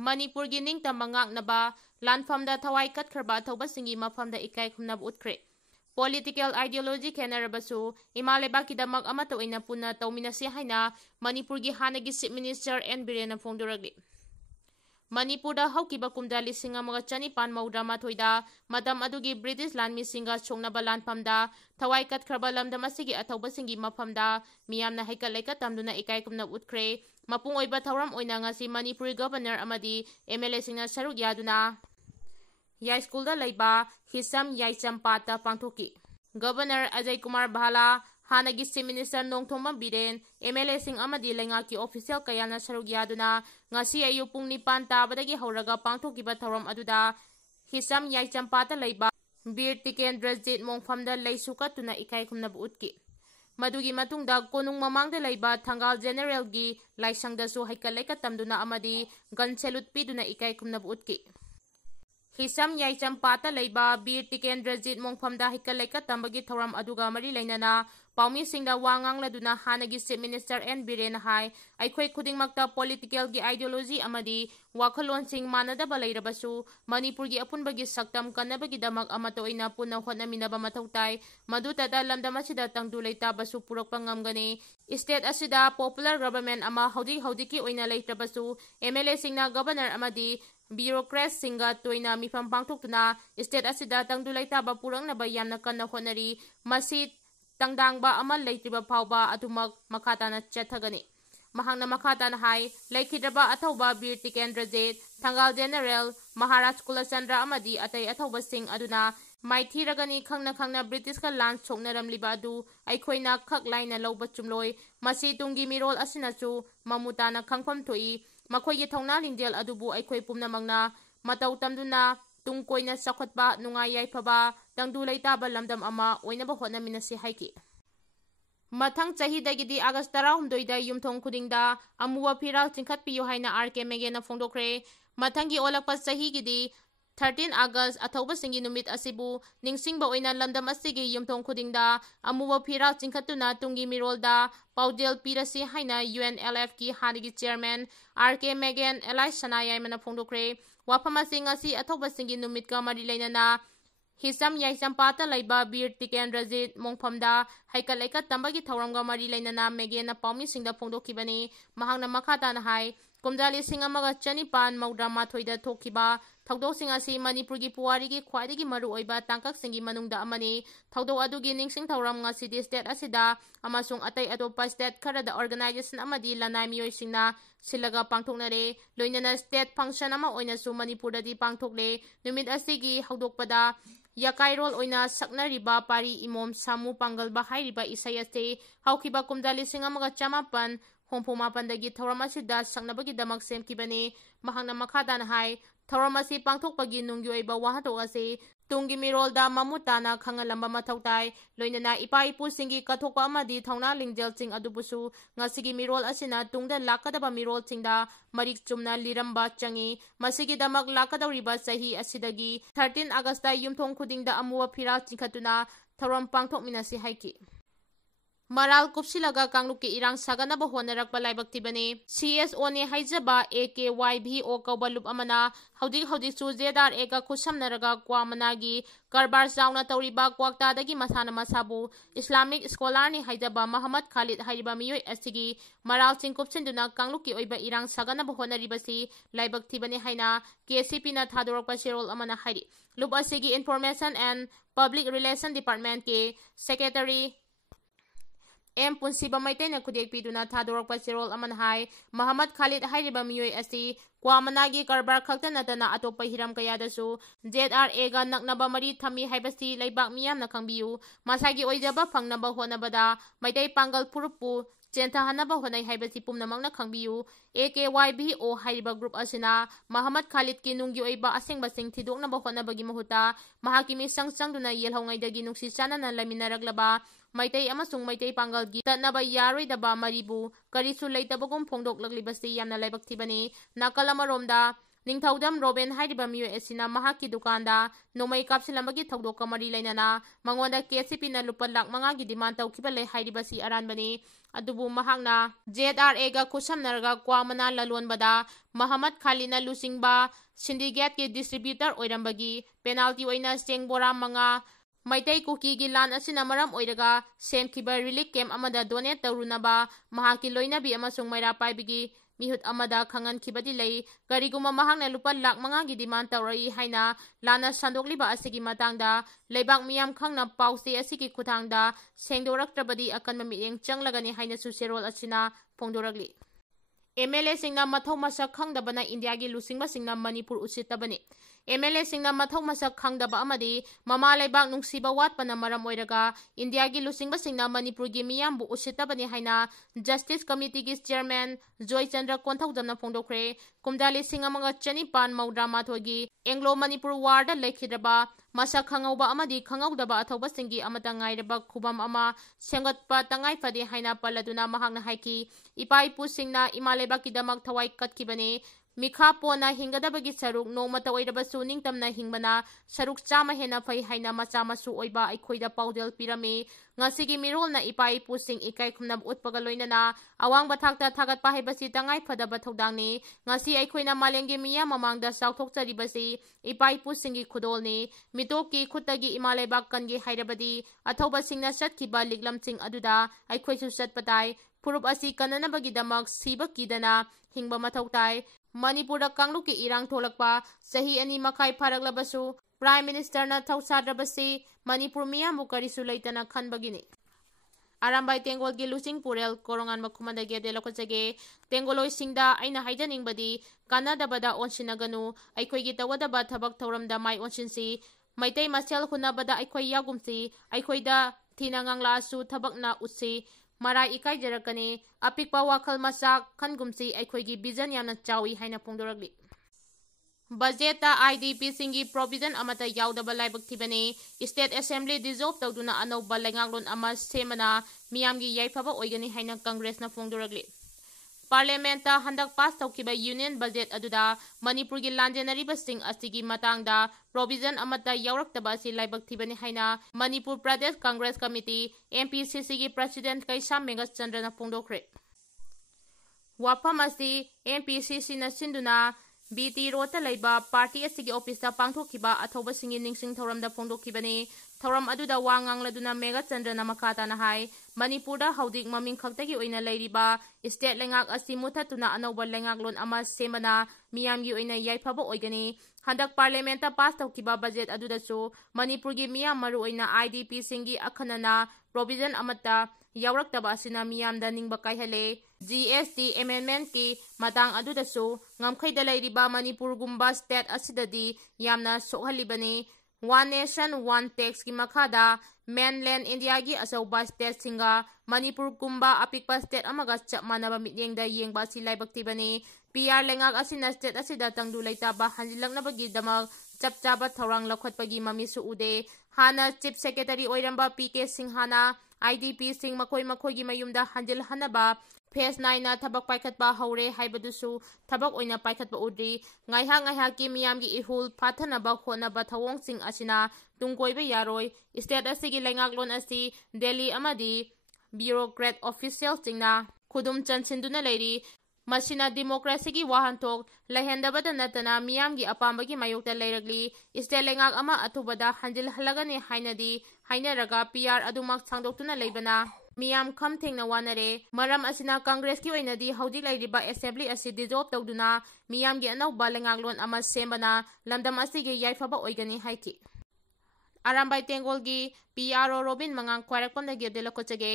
Manipur gi ningtamba ngaknaba lanfamda thawai katkhirba thaubasingi mafamda Ekai Khumnab Utkhre. Political ideology kenarabasu imalebakkidamak amata oina punna tauminasi haina Manipur gi hanagi Chief Minister N Birena fongdoragli. Manipurda haukiba kumda 1993 madam adugi British landmisinga chongnaba lanfamda thawai katkhirba lamdam asigi athaubasingi mafamda miyamna haikat tamduna Ekai Khumnab Utkhre mapung oiba thauram oina ngasi Manipuri governor amadi MLA singna saruk yaduna Yai School da laiba Hisam Yai Champata pangthoki. Governor Ajay Kumar Bhala hanagi Chief Minister Nongthomba Biren MLA sing amadi lengaki official kayana saruk yaduna ngasi ayu pung 9 tabadagi hauraga pangthokiba thauram aduda Hisam Yai Champata laiba Bir Tikendrajit mongfamda leisukatuna Ekai Khumnab Utki. Madugi matungda konung mamangda laiba Thangal General gi laisangdasu haikalaikat tamduna amadi gun salute piduna Ekai Khumnab Utki. Hisam Yai Champata laiba Bir Tikendrajit mongfamda haikalaikat tambagi thauram aduga mari lainana paumi singda wangang laduna hanagi Chief Minister N Biren hai aikhoi khudingmakta political gi ideology amadi wakhalon sing manadaba lairabasu Manipur gi apunbagi saktam kanabagi damak amato ina punna hotnaminaba mathautai madutada lamdam asida tangdulai tabasu purakpa ngamgani state asida popular government ama haudi ki oina leitrabasu MLA singna governor amadi bureaucrats singa toina mifam pangthoktuna state asida tangdulai taba purangnaba yamna kanna honari masi tangdangba ama leitriba phawba adumak makhatana chathagani mahangna makhatana hai laikhidraba athauba Bir Tikendrajit Thangal General Maharaj Kulachandra amadi atai athauba sing aduna maithiragani khangna British ka land choknaramliba adu aikhoina khak laina loba chumloi masi tungi mirol asinachu mamutana khangpham thoi makhoigi thongna lingjel adubu aikhoi pumnamangna matau tamduna tungkoina sakhotba nungai yaifaba tangdu leitaba lamdam ama oinaba hotnaminasi haiki. Mathang chahidagidi August 16 da yumthong khudingda amuwa phiral chingkhatpiyu haina RK Megena fongdokre mathangi olakpa chahigidi 13 August athauba singi numit asibu ningsingba oina lamdam asigi yumthong khudingda amuwa phiral chingkhatuna tungi mirolda paudel pirasi haina UNLF ki hanigi chairman RK Megen Elai Sanayai mana fongdokre wafama singasi athauba singi numit ka mari lainana Hisam Yai Champata laiba Bir Tikendrajit mongfamda haikalaikat tambagi thauramga mari lainana Megena paumi singda fongdokibani mahangna makhatana hai kumdali singamaga chanipan maudrama thoida thokhiba thaudo singasi Manipurgi puwarigi khwaidagi maru oiba tangkak singi manungda amani thaudo adugi ningsing thauram ngasi state asida amasung atai atopa state kharada organization amadi lanai miyoi singna silaga pangthoknare loinana state function ama oinasu Manipurdadi pangthokle numit asigi haudokpada Yakai rol oina saknariba pari imom samu pangal bahai riba isayase haukiba kumdali singamaga chamapan homphomapandagi thauramasi da saknabagi damak semkibane mahangna makhadan hai thauramasi pangthokpagi nunggi oiba wahato ase tungi mirolda mamutana khangalamba mathautai loinana ipa ipu singi kathokpa amadi thauna lingjel ching adubusu ngasigi mirol asina tungda lakadaba mirol chingda marik chumna liramba changi masigi damak lakadawriba sahi asidagi 13 August da yumthong khudingda amuwa phiral chingkhatuna thauram pangthokminasi haiki Maral kupsilaga kangluki irang saganaba honarakpa laibaktibane CSO ne haijaba AKYBO kaubalup amana haudik chu jedar ega khusamnaraga kwamanagi karbar chauna tauriba kwaktadagi masana masabu Islamic scholar ni haijaba Muhammad Khalid hariba miyoi asigi maral chingkupsinduna kangluki oiba irang saganaba honaribasi laibaktibane haina KCP na thadorakpa serol amana hairi lup asigi Information and Public Relation Department ke Secretary M Punsiba Maitena Kudek Piduna Thadorakpa Serol Aman Hai Muhammad Khalid Hairiba Miyoi Asi Kwamanagi Karbar Khakta Natana Atopa Hiram Kayadasu ZRA ga Naknaba Mari Thami Haibasi Laibak Miyamna Khangbiyu Masagi Oijaba Fangnaba Honabada Maitai Pangal Purupu Chenta Hanaba Honai Haibasi Pumnamangna Khangbiyu AKYBO Hairiba Group Asina Muhammad Khalid ki nunggi oiba asing basing thidoknaba honabagi mahuta mahaki mi sangduna yelhongaidagi nungsi chanana laminaraglaba Maitai amasung Maitai Pangalgi tatnaba yaroidaba maribu karisu leitabagum phongdoklaglibasi yamna laibaktibani nakalamaromda Ningthaudam Robin hairiba miyoy asina mahakki dukanda nomai kapsilambagi thawdokka mari lainana mangonda KCP na lupa lakh 5 gi demand tawkiba lay hairibasi aranbani adubu mahakna ZRA ga kusamnarga kwamana lalonbada Muhammad Khalina Luchingba syndicate ki distributor oirambagi penalty oina sengbora manga Maitai Kuki gi lan asina maram oiraga semkiba relief camp amada donate tawrunaba mahaki loinabi amasung maira paibigi mihut amada khangan kibadi lay gariguma mahakna lupa lakh 5 gi demand tawrai haina lana sandokliba asigi matangda leibak miyam khangna pause asigi kuthangda sengdoraktrabadi akanma mieng changlagani haina suserol asina phongdoragli MLA singna mathau masak khangdabana India gi Luchingba singna Manipur Usittabani MLA singna mathau masak khangdaba amadi mama leibak nungsiba watpana maram oiraga India gi Luchingba singna Manipur gi miyambu Usittabani haina Justice Committee gi Chairman Joy Chandra Konthaudamna phongdokre kumdali singamanga chanipan maudra mathogi Anglo Manipur War da lekhidraba masak khangauba amadi khangaudaba athoba singi amata ngairaba khubam ama semgatpa tangai phade haina paladuna mahakna haiki ipa ipu singna imaleba kidamak thawai katkibane mikha pona hingadabagi saruk nomata oirabasu ningtamna hingbana saruk chama hena phai haina macha masu oiba aikhoida paudel pirame ngasigi mirolna ipa ipu sing Ekai Khumnab Utkhre loinana awang bathakta thagat pahaibasi tangai phadaba thodangni ngasi aikhoina malengi miya mamangda sauthokcharibasi ipa ipu singi khudolni mitoki khutagi imaleba kangi hairabadi athoba singna chatkiba liklamching aduda aikhoisu chatpatai Purup asi kananabagi damak siba kidana hingba mathautai Manipur kangluki irang tholakpa sahi ani makai pharaklabasu Prime Minister na thausadrabasi Manipur miyambu karisu leitana khanbagini Arambai Tengol gi Luchingpurel korongan makhumanda ge delokachage Tengoloi singda aina haijaningbadi kanadabada onsinaganu aikhoi gi tawadaba thabak thoramda mai onsinsi maitai masel hunabada aikhoi yagumsi aikhoida thinangangla asu thabakna utsi Mara ikai jarakane apikpa wakhal masak khangumsi aikhoigi vision yamna chawi haina phongdoragli Budget ta IDP singi provision amata yaudaba laibak thibane State Assembly dissolve tawduna anauba lengaklon ama semana miyamgi yaifaba oigani haina Congress na phongdoragli Parliament ta handak pass tawkiba union budget aduda Manipur gi lanjenariba sing asigi matangda provision amata yauraktaba si laibak thibani haina Manipur Pradesh Congress Committee MPCC gi President Kaisam Megas Chandra na phongdokre Wafam asi MPCC na sinduna BT Rota laiba party asigi office ta pangthokkiba athoba singi ningsing thoramda phongdokkibani thoram aduda wangang laduna Mega Chandra na makata na hai Manipurda haudik maming khaktagi oina leiriba state lengak asi muthatuna anauba lengaklon ama semana miyamgi oina yaifaba oigani handak parliament ta pass tawkiba budget adudasu Manipur gi miyam maru oina IDP singi akhanana provision amata yauraktaba asina miyamda ningba kaihale GST amendment ki matang adudasu ngamkhaida leiriba Manipur gumba state asidadi yamna sokhalibani One Nation One Tax ki makhada mainland India gi asauba state singa Manipur gumba apikpa state amaga chapmanaba mityengda yengba silaibakti PR lengak asina state asida tangdu leitaba hanjilaknabagi damak chapchaba thorang lakhotpagi mamisu ude hana chief secretary oiramba PK Singhana IDP sing makoi gi mayumda hanjil hanaba Phase 9 na thabak paikhatpa haure haibadusu thabak oina paikhatpa udri ngaiha ki miyamgi ihul phathanaba khonaba thawong sing asina tungkoiba yaroi state asigi lengaklon asi Delhi amadi bureaucrat official singna khudum chansinduna leiri masina democracy gi wahantok lehendabada natana miyamgi apambagi mayokta leiragli state lengak ama athubada hanjil halagani hainadi hainaraga PR adumak sangdoktuna leibana Miyam kham thengna wanare maram asina Congress ki oinadi haudik lairiba assembly asi dissolve tawduna miyam gi anauba lengaklon ama sembana lamdam asigi yaifaba oigani haiki Arambai Tengol gi PRO Robin Mangang khwarakpamda gi delokochage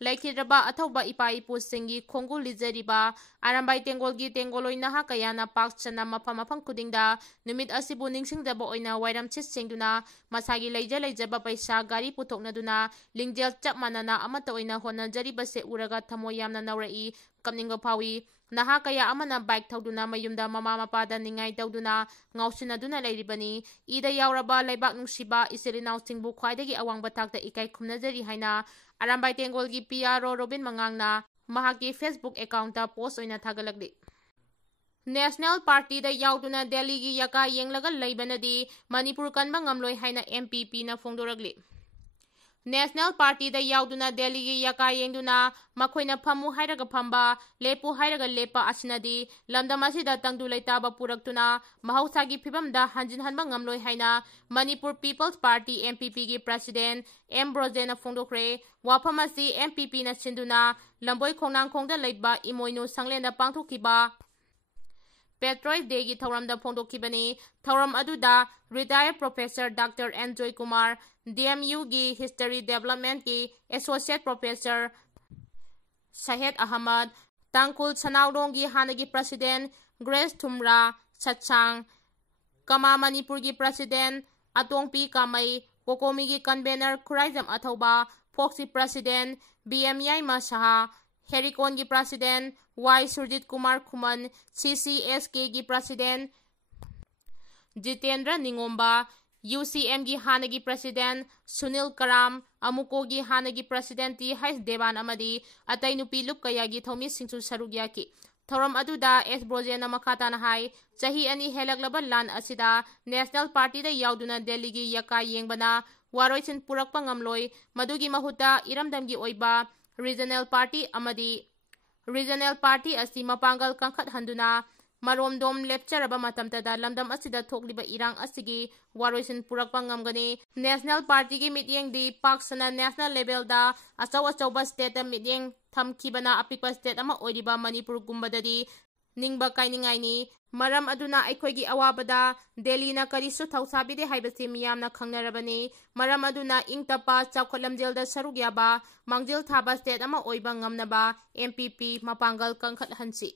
Laikhidraba athauba ipa ipu singi khongul lijariba Arambai Tengol gi Tengoloi naha kayana pak chana mafam khudingda numit asibu ningsingdaba oina wairam chis sengduna masagi leijaba paisa gari puthoknaduna lingjel chapmanana amata oina honajariba se uraga thamo yamna naurai kamningba phawi naha kaya amana bike thauduna mayumda mama mapada ningai tawduna ngausinaduna leiribani ida yauraba leibak nungsiba isirinau singbu khwaidagi awangba thakta ikai khumnajari haina Arambai Tengol gi PRO Robin Mangang na mahaki Facebook account ta post oina thagalakli national party दा याउदुना दिल्ली गी यका येंगलगा लेबनदी मणिपुर कनबा ngamloi haina MPP na phongdoragli national party दा याउदुना दिल्ली गी यका येंगदुना मखोइना फमु हाइरगा फंबा लेपु हाइरगा लेपा असिनदी लमदम असिदा तंगदु लेताबा पुरक्तुना महौसागी फिबमदा हंजिन हनबा ngamloi haina Manipur peoples party MPP गी प्रेसिडेंट एम ब्रोजेना फोंदोखरे वाफम असि MPP ना सिंदुना लंबोई खोंगनांगखोंगदा लेबा इमोइनु संगलेंदा पांगथोखिबा पेट्रोइस डे की थौरम फोंदोखिबनी थौरम अदुदा retired professor doctor N Joy Kumar DMU की हिस्टरी डेवलपमेंट की एसोसिएट प्रोफेसर शहेद अहमद तांकुल सनाउडोंग की हानगी प्रेसिडेंट ग्रेस थुमरा सचांग कमा मणिपुर की प्रेसिडेंट अतोंगपी कामई कोकोमी की कन्वेनर खुराइजम अथौबा फोक्सी प्रेसिडेंट BMI मसाहा हेरिकोन की president Y Surjit Kumar Khuman CCSK की प्रेसिडेंट जितेंद्र निंगोम्बा UCM की हानगी प्रेसिडेंट सुनील कराम अमुको की हानगी प्रेसिडेंट टी हाइस देवान अमदी अतै नुपी लुप कया की थौमी सिंसु सरुक याकी थौरम अदुदा एस ब्रोजेन मखाताना हाई चाही अनि हेलकलब लान असिदा नेशनल पार्टी दा याउदुना दिल्ली की यका येंगबना वारोइसिन पुरकपा ngamloi मदुगी महुता इरमदम की ओइबा रीजनल पार्टी असि मपांगल कंखत हंदुना मरोमदोम लेपचरबा मतमतदा लमदम असिदा थोकलिबा इरांग असिगी वारोइसिन पुरकपा ngamgani नेशनल पार्टी की मीटिंग दी पाक्सना नेशनल लेवल दा अचौबा स्टेट मीटिंग थमखिबना अपिकपा स्टेट अमा ओइरिबा मणिपुर गुम्बददी निंगबा काइनिंगाइनी मरम अदुना अखोइगी अवाबदा दिल्लीना करिसु थौसाबिदे हाइबसि मियामना खंगनरबनी मरम अदुना इंगतपा चौखलमजेलदा सरुक याबा मांगजेल थाबा स्टेट अमा ओइबा ngamnaba MPP मपांगल कंखत हंसी।